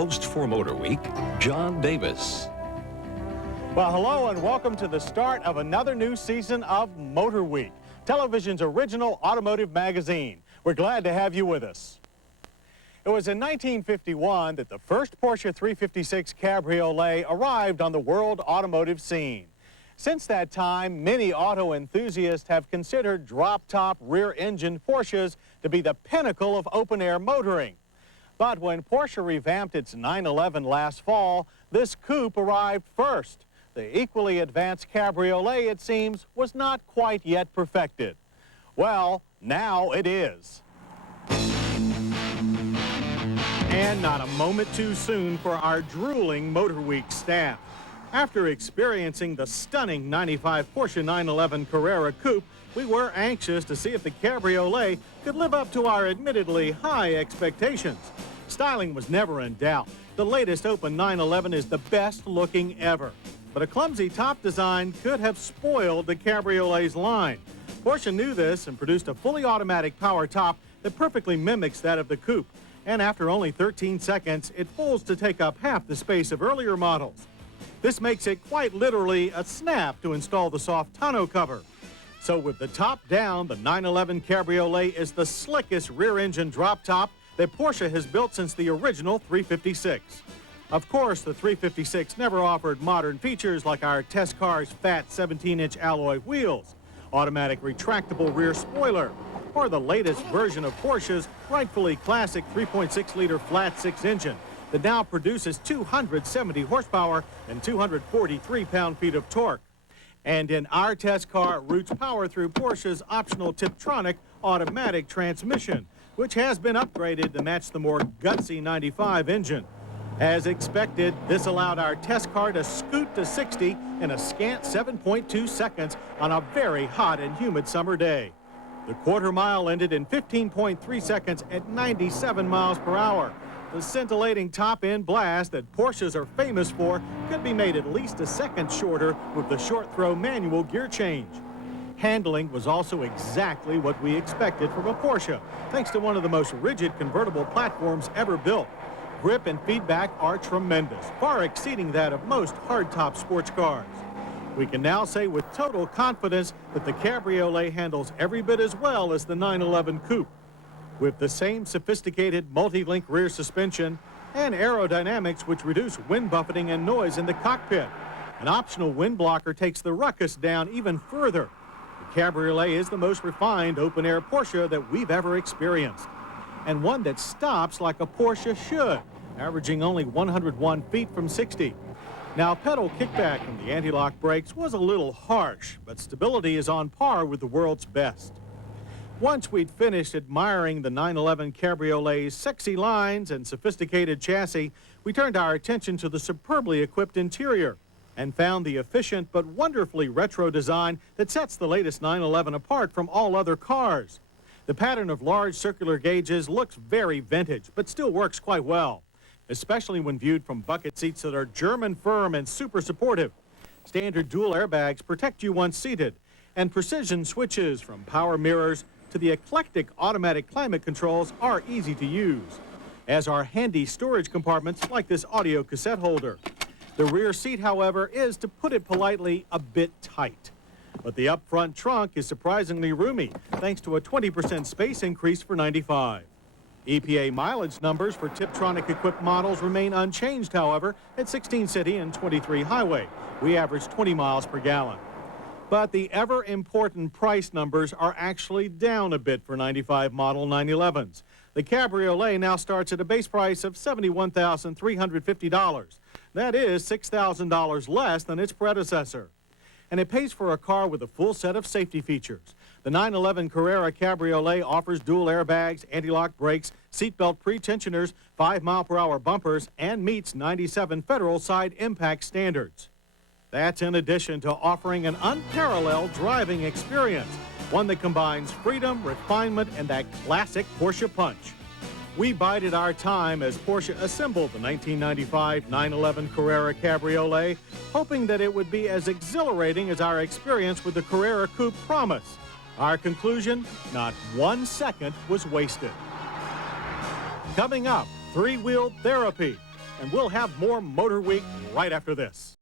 host for Motorweek, John Davis. Well, hello and welcome to the start of another new season of Motorweek, television's original automotive magazine. We're glad to have you with us. It was in 1951 that the first Porsche 356 Cabriolet arrived on the world automotive scene. Since that time, many auto enthusiasts have considered drop-top rear-engine Porsches to be the pinnacle of open-air motoring. But when Porsche revamped its 911 last fall, this coupe arrived first. The equally advanced Cabriolet, it seems, was not quite yet perfected. Well, now it is. And not a moment too soon for our drooling Motorweek staff. After experiencing the stunning 95 Porsche 911 Carrera coupe, we were anxious to see if the Cabriolet could live up to our admittedly high expectations. Styling was never in doubt. The latest Open 911 is the best looking ever. But a clumsy top design could have spoiled the Cabriolet's line. Porsche knew this and produced a fully automatic power top that perfectly mimics that of the coupe. And after only 13 seconds, it folds to take up half the space of earlier models. This makes it quite literally a snap to install the soft tonneau cover. So with the top down, the 911 Cabriolet is the slickest rear-engine drop top that Porsche has built since the original 356. Of course, the 356 never offered modern features like our test car's fat 17-inch alloy wheels, automatic retractable rear spoiler, or the latest version of Porsche's rightfully classic 3.6-liter flat-six engine that now produces 270 horsepower and 243 pound-feet of torque. And in our test car, it routes power through Porsche's optional Tiptronic Automatic transmission, which has been upgraded to match the more gutsy 95 engine. As expected, this allowed our test car to scoot to 60 in a scant 7.2 seconds on a very hot and humid summer day. The quarter mile ended in 15.3 seconds at 97 miles per hour. The scintillating top-end blast that Porsches are famous for could be made at least a second shorter with the short-throw manual gear change. Handling was also exactly what we expected from a Porsche, thanks to one of the most rigid convertible platforms ever built. Grip and feedback are tremendous, far exceeding that of most hardtop sports cars. We can now say with total confidence that the Cabriolet handles every bit as well as the 911 coupe. With the same sophisticated multi-link rear suspension and aerodynamics which reduce wind buffeting and noise in the cockpit. An optional wind blocker takes the ruckus down even further. The Cabriolet is the most refined open-air Porsche that we've ever experienced, and one that stops like a Porsche should, averaging only 101 feet from 60. Now, pedal kickback from the anti-lock brakes was a little harsh, but stability is on par with the world's best. Once we'd finished admiring the 911 Cabriolet's sexy lines and sophisticated chassis, we turned our attention to the superbly equipped interior and found the efficient but wonderfully retro design that sets the latest 911 apart from all other cars. The pattern of large circular gauges looks very vintage, but still works quite well, especially when viewed from bucket seats that are German firm and super supportive. Standard dual airbags protect you once seated, and precision switches from power mirrors to the eclectic automatic climate controls are easy to use, as are handy storage compartments like this audio cassette holder. The rear seat, however, is, to put it politely, a bit tight. But the up-front trunk is surprisingly roomy, thanks to a 20% space increase for 95. EPA mileage numbers for Tiptronic-equipped models remain unchanged, however, at 16 city and 23 highway. We average 20 miles per gallon. But the ever-important price numbers are actually down a bit for 95 model 911s. The Cabriolet now starts at a base price of $71,350. That is $6,000 less than its predecessor. And it pays for a car with a full set of safety features. The 911 Carrera Cabriolet offers dual airbags, anti-lock brakes, seatbelt pre-tensioners, 5-mile-per-hour bumpers, and meets 97 federal side impact standards. That's in addition to offering an unparalleled driving experience, one that combines freedom, refinement, and that classic Porsche punch. We bided our time as Porsche assembled the 1995 911 Carrera Cabriolet, hoping that it would be as exhilarating as our experience with the Carrera Coupe promised. Our conclusion, not 1 second was wasted. Coming up, three-wheel therapy and we'll have more Motor Week right after this.